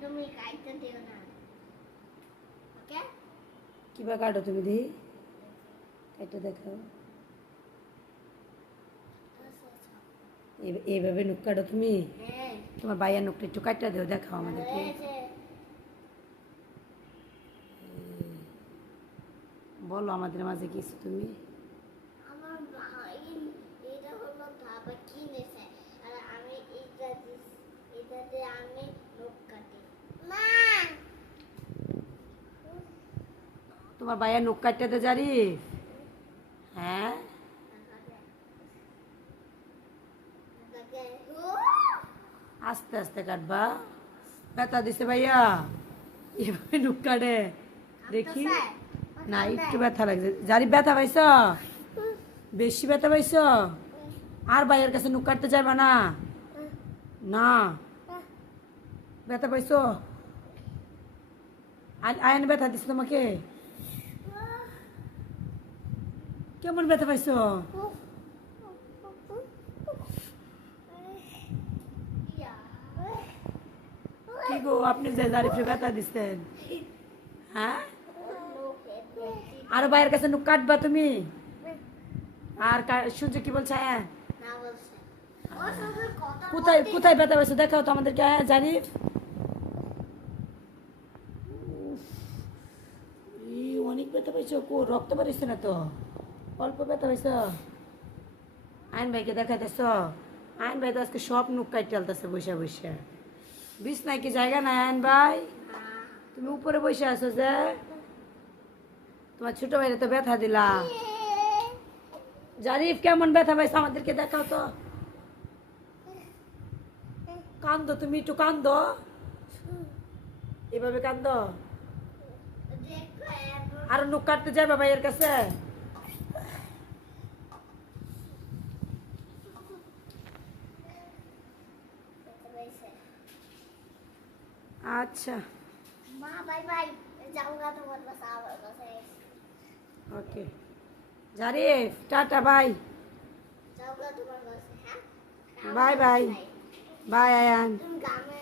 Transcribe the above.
তুমি কাটতে দিও না, ওকে? কিবা কাটো তুমি দি কাটো দেখাও। এইভাবে নুক কাটো তুমি? হ্যাঁ। তোমার ভাইয়ের নুকটা একটু কাটটা দেও, দেখাও আমাদেরকে। বলো আমাদের মাঝে কিছু তুমি। আমার ভাই এটা হলো বাবা কিনেছে, আর আমি এটাতে আমি নখ কাটি। মা, তোমার ভাইয়ের নুক কাটতে দে জারি। হ্যাঁ, আস্তে আস্তে কাটবা। ব্যথা দিছে ভাইয়া? এভাবে নুক কাটে দেখি না, একটু ব্যথা লাগছে। জারি ব্যথা পাইছ? বেশি ব্যথা পাইছ? আর ভাইয়ের কাছে নুক কাটতে যাইবা না? না, ব্যথা পাইছ? আয়ন ব্যথা দিছে তোমাকে? কেমন ব্যথা পাইছ? কি গো, আপনি যে জারিফে ব্যথা দিচ্ছেন? হ্যাঁ, আরো ভাইয়ের কাছে নুক কাটবা তুমি? আর সূর্য কি বলছে? হ্যাঁ, না বলছে ও শুধু কথা কোথায় কোথায় ব্যথা পাইছো দেখাও তো আমাদেরকে। হ্যাঁ জারিফ, অনেক ব্যথা পাইছো। রক্ত বাড়িছে না তো, অল্প ব্যথা পাইছো। আইন ভাইকে দেখাইতেছ? আইন ভাই তো আজকে সব নুক কাটতে চলতেছে বসে বসে। বিছনায় কি জায়গা নাই আইন ভাই? তুমি উপরে বসে আছো যে? তোমার ছোট ভাইরে তো ব্যথা দিলা। জারিফ কেমন ব্যথা পাইছো আমাদেরকে দেখাও তো। কান্দো তুমি, একটু কান্দো, এভাবে কান্দো। আর নুক কাটতে যাবে ভাইয়ের কাছে? আচ্ছা, মা বাই বাই, যাওগা তোমার কাছে আমার কাছে। ওকে জারিফ, টাটা বাই। যাওগা তোমার কাছে। হ্যাঁ, বাই বাই। বাই আয়ান। তুমি গামে